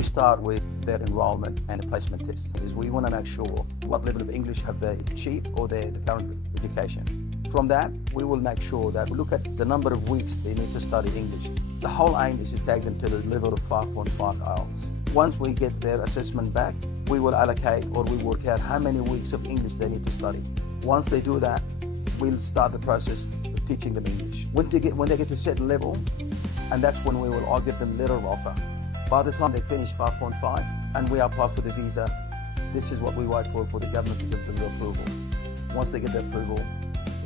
we start with their enrollment and a placement test, is we want to make sure what level of English have they achieved or their current education. From that, we will make sure that we look at the number of weeks they need to study English. The whole aim is to take them to the level of 5.5 IELTS. Once we get their assessment back, we will allocate or we work out how many weeks of English they need to study. Once they do that, we'll start the process of teaching them English. When they get to a certain level, and that's when I'll give them letter of offer. By the time they finish 5.5 and we apply for the visa, this is what we wait for the government to give them the approval. Once they get the approval,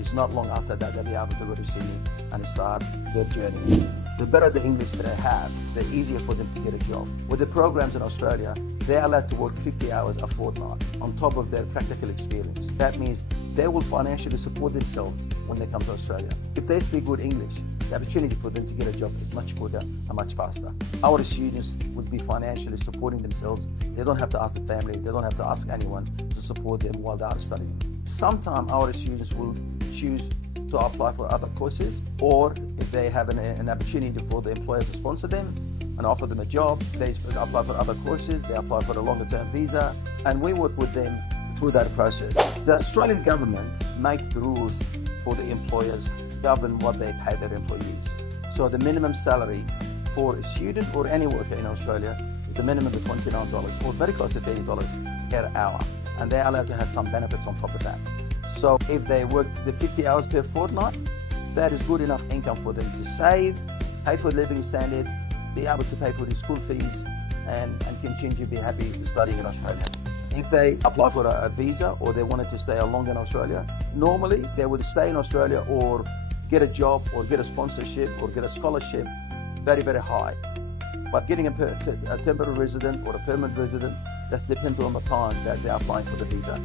it's not long after that they'll be able to go to Sydney and start their journey. The better the English they have, the easier for them to get a job. With the programs in Australia, they're allowed to work 50 hours a fortnight on top of their practical experience. That means they will financially support themselves when they come to Australia. If they speak good English, the opportunity for them to get a job is much quicker and much faster. Our students would be financially supporting themselves. They don't have to ask the family, they don't have to ask anyone to support them while they are studying. Sometimes our students will choose to apply for other courses, or if they have an opportunity for the employer to sponsor them and offer them a job, they apply for other courses, they apply for a longer term visa, and we work with them through that process. The Australian government make the rules for the employers govern what they pay their employees. So the minimum salary for a student or any worker in Australia is the minimum of $29 or very close to $30 per hour, and they're allowed to have some benefits on top of that. So if they work the 50 hours per fortnight, that is good enough income for them to save, pay for living standard, be able to pay for the school fees, and continue to be happy studying in Australia. If they apply for a visa or they wanted to stay longer in Australia, normally they would stay in Australia or get a job or get a sponsorship or get a scholarship very, very high. But getting a temporary resident or a permanent resident, that's dependent on the time that they're applying for the visa.